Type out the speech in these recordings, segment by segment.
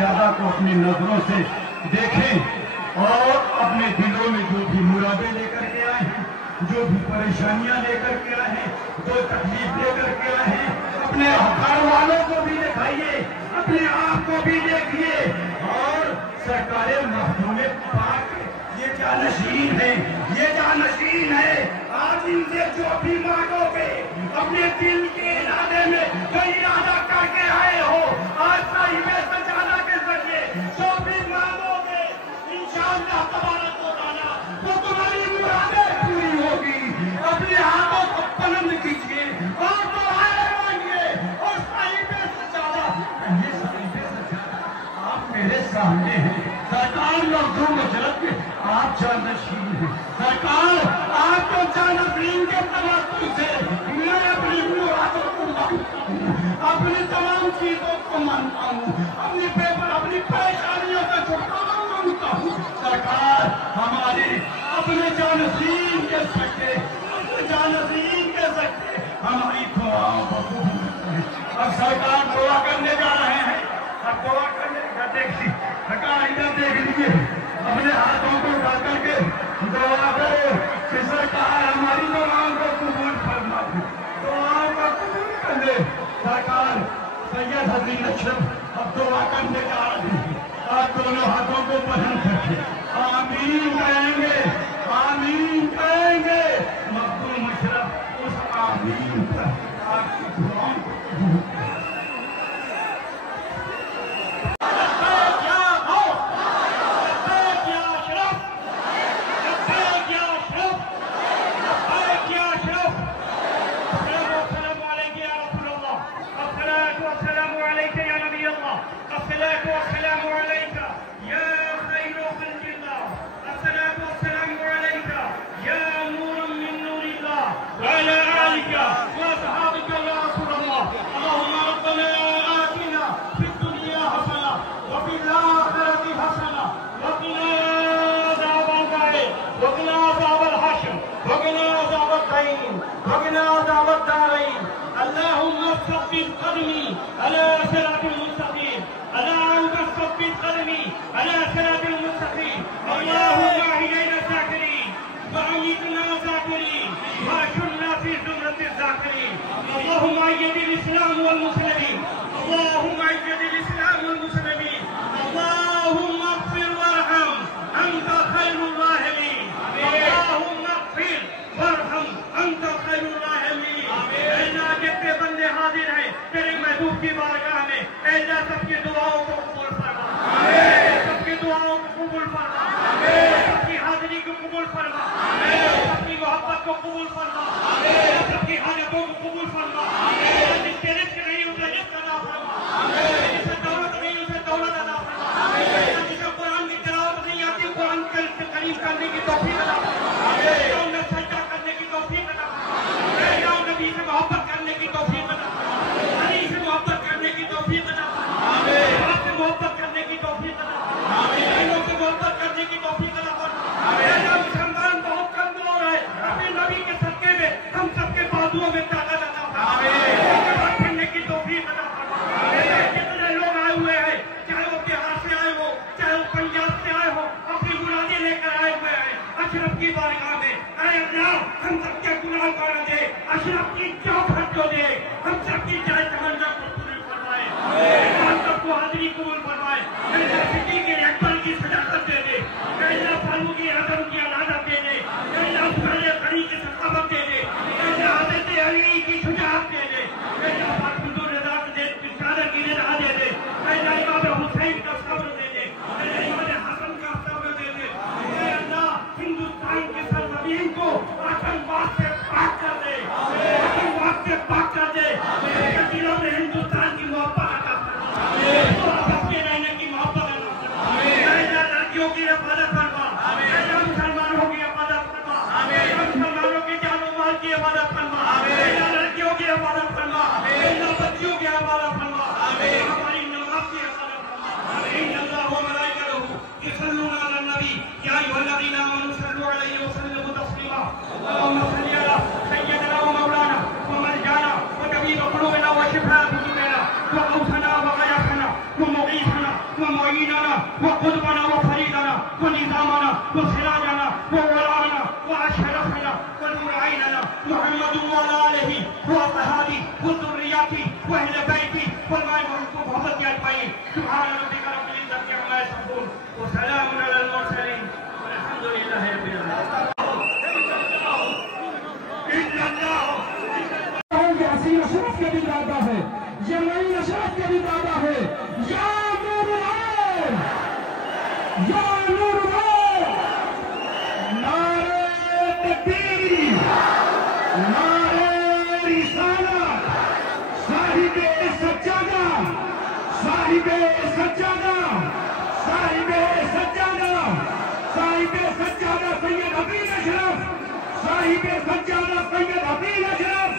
ज्यादा को अपनी नजरों से देखें और अपने दिलों में जो भी मुरादे लेकर के आए हैं, जो भी परेशानियां लेकर के आए हैं, जो तकलीफ लेकर के आए हैं, अपने घर वालों को भी दिखाइए, अपने आप को भी देखिए। और सरकारें महफूज पाक ये जानशीन है, ये जानशीन है। आज इनसे जो भी मांगोगे अपने दिल के इरादे में जो इरादा करके आए हो, आज साहिब सजादा के जरिए जो भी मांगोगे इंशाअल्लाह तबारक व तआला तो तुम्हारी मुरादें पूरी होगी। अपने हाथों को बुलंद कीजिए और दुआएं मांगिए। और साहिब सजादा, ये साहिब सजादा आप मेरे सामने हैं। सरकार लफ्जों मजरत के आप जानशीन हैं। सरकार आपको जानशीन के तवज्जुह से मैं अपनी मुरादों को मानता हूँ, अपनी तमाम चीजों को मानता हूँ, अपनी परेशानियों से छुटकारा मांगता हूँ। सरकार हमारी अपने जानशीन के सकते, अपने जानशीन के सकते हमारी दुआओं को कबूल करें। अब सरकार दुआ करने जा रहे हैं। अब दुआ करने देखिए सरकार इधर देख लीजिए, अपने हाथों को उठा करके दुआ करो कि सरकार हमारी दुआओं को कबूल फरमा दे, दुआओं को कबूल कर ले। सरकार सैयद हसीन अशरफ अब दुआ करने जा रही है। आप दोनों हाथों को बुलंद करके आमीन कहेंगे, आमीन कहेंगे। मखदूम अशरफ उस आमीन पर आपकी दुआओं को कबूल करे। की वही लगाई की फरमाए उनको मोहब्बत याद पाई सुभान रब्बिका रब्बिल इज्जति अम्मा यसिफून व सलामुन अलल मुरसलीन वल्हम्दुलिल्लाहि रब्बिल आलमीन। यासीन अशरफ का भी दादा है, ये मईन अशरफ का भी दादा है। या नूरुल्लाह, या नूरुल्लाह, नारे तकबीर, नारे रिसालत, साहिबे सज्जादा, साहिबे सज्जादा, साहिबे सज्जादा, साहिबे सज्जादा सैयद हबीब अशरफ, साहिबे सज्जादा सैयद हबीब अशरफ।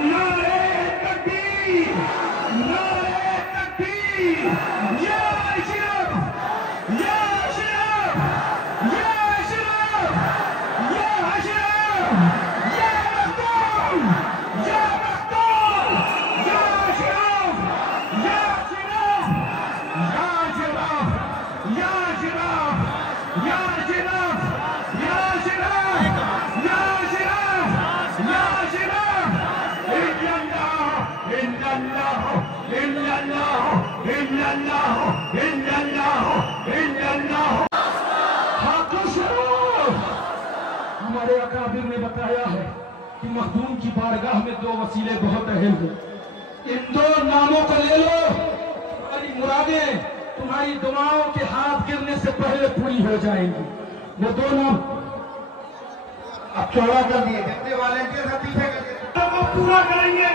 नारे तकबीर, नारे तकबीर, या अशरफ, या अशरफ, या अशरफ, या अशरफ, या मखदूम, या मखदूम, या अशरफ, या अशरफ, या अशरफ, या अशरफ, या अशरफ, या अशरफ, या अशरफ, या अशरफ। इल्लल्लाह, इल्लल्लाह, इल्लल्लाह, इल्लल्लाह, इल्लल्लाह। हमारे अकाबिर ने बताया है कि मखदूम की बारगाह में दो वसीले बहुत अहम हैं। इन दो नामों को ले लो, तुम्हारी मुरादें, तुम्हारी दुआओं के हाथ गिरने से पहले पूरी हो जाएंगी। वो दो नाम अब चौड़ा कर दिए, जितने वॉलेंटियर हैं पीछे कर को पूरा करेंगे।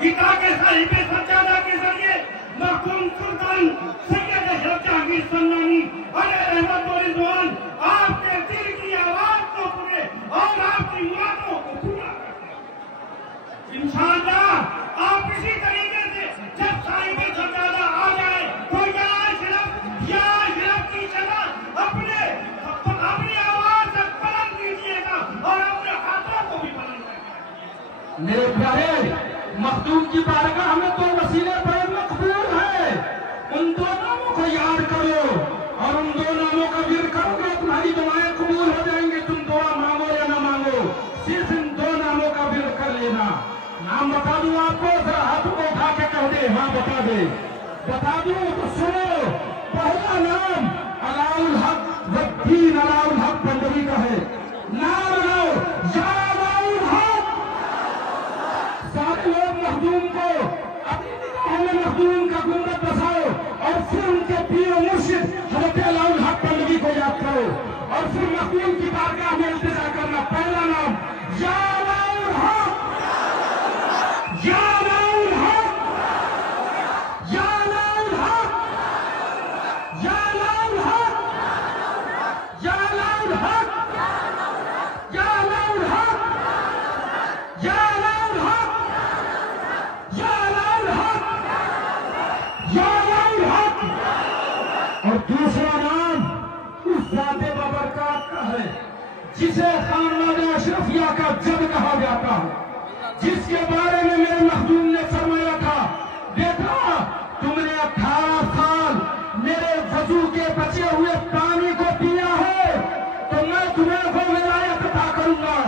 गीता के साहिबे सज्जादा के जरिए मखदूम सुल्तान सैयद अशरफ जहांगीर सन्नानी अलैहि रहमत व रिज़वान आपके दिल की आवाज को पूरे और आपकी मुरादों को पूरा करेंगे इंशाअल्लाह। आप इसी तरीके से जब साहिबे सज्जादा आ जाए तो या अशरफ की जगह अपनी आवाज से बुलंद कीजिएगा और अपने हाथों को भी बुलंद करिएगा। मेरे प्यारे, मखदूम की बारगाह में दो वसीले बड़े मकबूल हैं। उन दो नामों को याद करो और उन दो नामों का जिक्र करोगे, तुम्हारी दुआएं कबूल हो जाएंगी। तुम दुआ मांगो या ना मांगो, सिर्फ इन दो नामों का जिक्र कर लेना। नाम बता दूं आपको, जरा हाथों को उठा के कह दे, हाँ बता दे, बता दूं तो सुनो। पहला नाम अलाउल हक वद्दीन अलाउल हक पंडवी का है। नाम लगाओ, या अलाउल हक। सारे लोग मखदूम को अपनी निगाहों में मखदूम का गुंबद बसाओ और फिर उनके पीर और मुर्शिद हज़रत अलाउल हक पंडवी को याद करो और फिर मखदूम की बारगाह में इंतजार करना। पहला नाम या अलाउल हक, या अलाउल हक, या अलाउल हक, या अलाउल हक, या अलाउल हक, या अलाउल हक, या अलाउल हक, या अलाउल हक, या अलाउल हक। और दूसरा नाम उस ज़ाते बबरकत का है जिसे खानदान अशरफिया का जद कहा जाता है, जिसके बारे में मेरे मखदूम ने फरमाया था, बेटा तुमने 18 साल मेरे वजू के बचे हुए पानी को पिया है तो मैं तुम्हें वो विलायत अता करूंगा,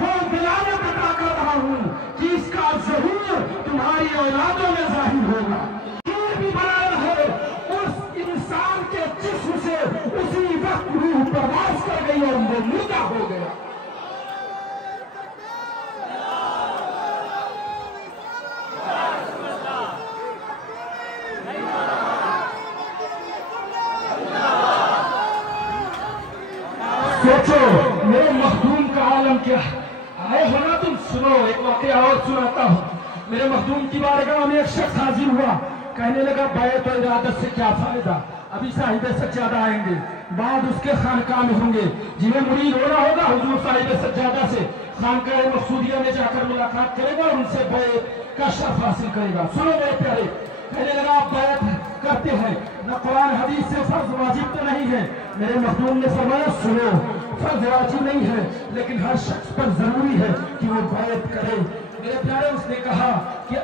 वो विलायत अता कर रहा हूं कि इसका ज़हूर तुम्हारी औलादों में जाहिर होगा। ये भी बनाया है उस इंसान के जिस्म से उसी वक्त रूह परवाज़ कर गई और वो मुर्दा हो गया। सोचो मेरे मखदूम का आलम क्या है। आए हो ना तुम, सुनो एक वाकया और सुनाता हूँ। मेरे मखदूम की बारगाह में एक शख्स हाजिर हुआ, कहने लगा बैत और इरादत से क्या फायदा, अभी साहिबे सज्जादा आएंगे, बाद उसके खानकाह में होंगे। जिन्हें मुरीद होना होगा हुजूर साहिबे सज्जादा से खानकाह मकसूदिया में जाकर मुलाकात करेगा और उनसे बैत का शर्फ हासिल करेगा। सुनो मेरे प्यारे, कहने लगा आप बैत करते हैं न, कुरान हदीस से फर्ज वाजिब तो नहीं है। मेरे मखदूम ने फरमाया सुनो, फर्ज वाजिब नहीं है लेकिन हर शख्स पर जरूरी है कि वो बैत करे। मेरे प्यारे, उसने कहा कि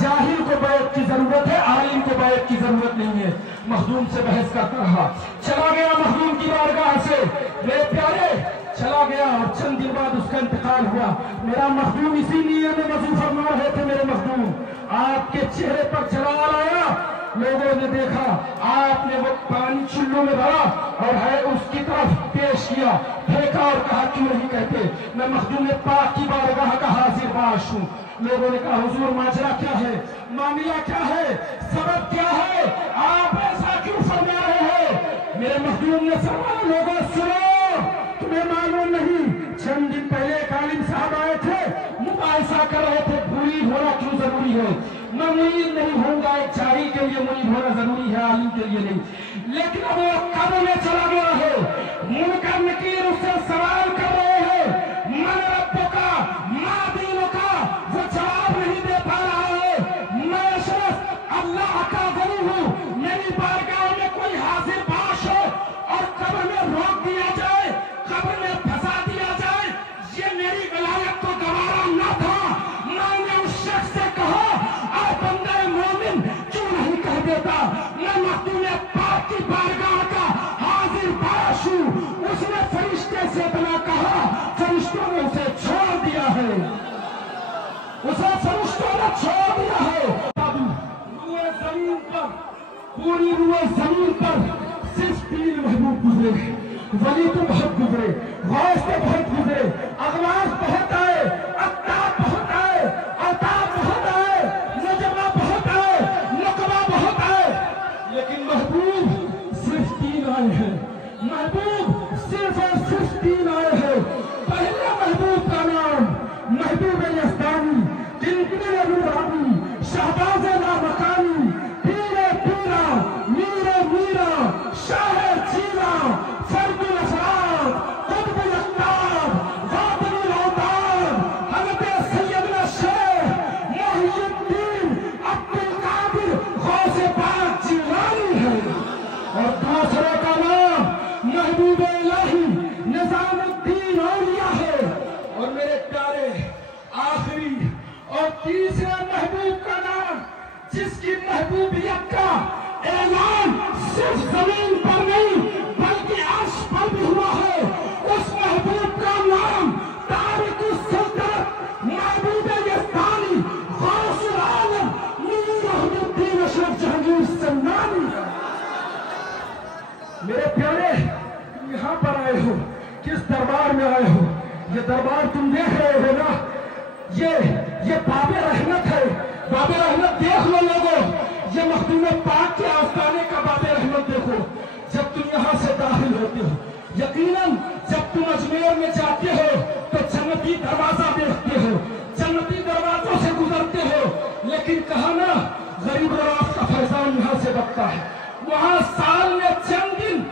जाहिल को बैत की जरूरत है, आलिम को बैत की जरूरत नहीं है। मखदूम से बहस करता रहा, चला गया मखदूम की बारगाह से। मेरे प्यारे, चला गया और चंद दिन बाद उसका इंतकाल हुआ। मेरा मखदूम इसीलिए में वजू फरमा रहे थे। मेरे मखदूम आपके चेहरे पर जलाल आया, लोगों ने देखा आपने वो पानी चुल्लू में भरा और है उसकी तरफ पेश किया, फेंका और कहा क्यों नहीं कहते मैं मखदूम पाक की बारगाह का हाजिर बाश हूँ। लोगों ने कहा हुजूर माजरा क्या है, मामला क्या है, सबब क्या है, आप ऐसा क्यों फरमा रहे हैं? मेरे मखदूम ने फरमाया लोगों सुनो, तुम्हें मालूम नहीं चंद दिन पहले एक आलिम साहब आए थे, मुबाहिसा कर रहे थे भूरी होना क्यों जरूरी है। मैं मुरीद नहीं होऊंगा, एक जाहिल के लिए मुरीद होना जरूरी है, आलिम के लिए नहीं। लेकिन अब वो कब्र में चला गया है, मुनकर नकीर उससे सवाल कर रहे हैं मन रब्बो का मा दीनो का, वो जवाब नहीं दे पा रहा है। मैं सिर्फ अल्लाह का वली हूँ, मेरी बारगाह में कोई हाजिर बाश हो और कब्र में रोक दिया जाए, कब्र में फंसा दिया जाए, ये मेरी विलायत को गवारा न था। मैंने उस शख्स से कहा आप बंदे मोमिन क्यों नहीं कह देता मैं मखदूम पाक की बारगाह का हाजिर बाश हूँ। उसने फरिश्ते से इतना कहा, फरिश्तों ने उसे छोड़ दिया है, उसे फरिश्तों ने छोड़ दिया है। रुए जमीन पर, पूरी रुए जमीन पर सिर्फ 3 महबूब गुजरे, वली तो बहुत गुजरे, गौस तो बहुत गुजरे, अगवास बहुत आए, अत्ताब बहुत आए, अताब बहुत आए, नजमा बहुत आए, नकबा बहुत आए, लेकिन महबूब सिर्फ 3 आए हैं। महबूब सिर्फ और सिर्फ 3 आए हैं। पहले महबूब का नाम महबूब यज़दानी, जिनकी नूरानी, शहबाज लामकानी, पीरे पीरा, मीरे मीरा, शाह चीरा, फर्दुल अफराद, कुतुबुल अक़ताब, वातिनुल औताद, हज़रत सैयदना शेख मुहियुद्दीन अब्दुल कादिर गौसे पाक जिलानी है। और दूसरे का नाम महबूब इलाही निज़ामुद्दीन औलिया है। और मेरे प्यारे आखिरी और तीसरे महबूब का नाम, जिसकी महबूबियत का ऐलान सिर्फ जमीन पर नहीं बल्कि अर्श पर भी हुआ है, उस महबूब का नाम तारिकुस सल्तनत महबूब यज़दानी गौसुल आलम मीर मुहम्मदुद्दीन अशरफ जहांगीर सन्नानी। मेरे प्यारे तुम यहाँ पर आए हो, किस दरबार में आए हो? ये दरबार तुम देख रहे हो ना, ये बाबे रहमत है। बाबे रहमत देख लो लोगों, ये मखदूम पाक के आस्ताने का बाबे रहमत देखो। जब तुम यहाँ से दाखिल होते हो, यकीनन जब तुम अजमेर में जाते हो तो जन्नती दरवाजा देखते हो, जन्नती दरवाजों से गुजरते हो, लेकिन कहा ना गरीब नवाज का फैजान यहाँ से बकता है। वहां साल में चंद दिन